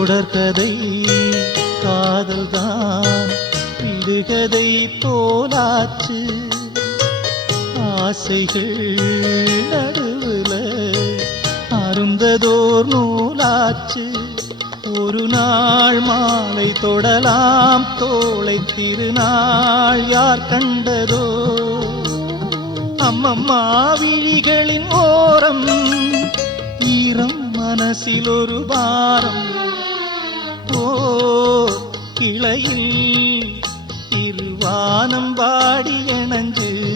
தொடர்கதை காதல்தான் விடுகதை போலாச்சு. ஆசைகள் நடுவுல அருந்ததோர் நூலாச்சு. ஒரு நாள் மாலை தொடலாம் தோளை திருநாள் யார் கண்டதோ. அம்மம்மா விழிகளின் ஓரம் ஈரம் மனசில் ஒரு பாரம். ஓ கிளையில் இருவானம் வாடி இணைஞ்சு